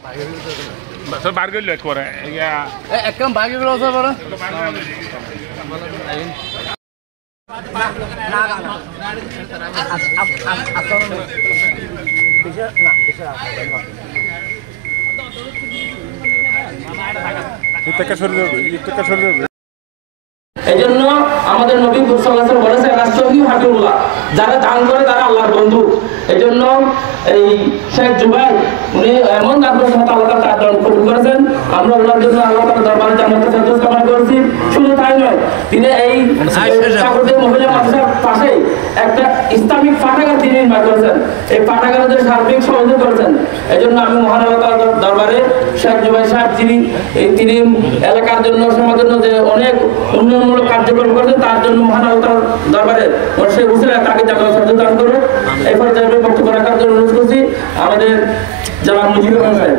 Basta bargel lihat kore, ya. Ekam bagi berapa orang? Kita kasur dulu. এজন্য আমাদের নবী সাল্লাল্লাহু আলাইহি ওয়াসাল্লাম বলেছেন রাসূলুল্লাহ হাবিবুল্লাহ যারা দান করে তারা আল্লাহর বন্ধু। এজন্য এই শেখ জুবাইর উনি এমন দানের সাথে আল্লাহ তাআলা দান কবুল করেছেন। আমরা ওনার জন্য আল্লাহ তাআলার দরবারে জান্নাতের ফেরদৌস কামনা করেছি। শুধু তাই নয়, তিনি এই ঠাকুরদের মহিলা মাদ্রাসার পাশে একটা ইসলামিক পাঠাগার তিনি নির্মাণ করেছেন। এই পাঠাগারের সার্বিক সহযোগিতা করেছেন। এজন্য আমি মহান আল্লাহ তাআলার দরবারে শেখ জুবাইর সাহেব তিনি এলাকার জন্য সমাজের জন্য যে অনেক উন্নয়নমূলক কার্যক্রম করেছেন তার জন্য মহান আল্লাহর দরবারে বর্ষে বসে তাকে জান্নাতের দান করবে। এই পর্যায়ে বক্তব্য রাখার জন্য অনুরোধ করছি আমাদের যারা মুজিবুর রহমান সাহেব।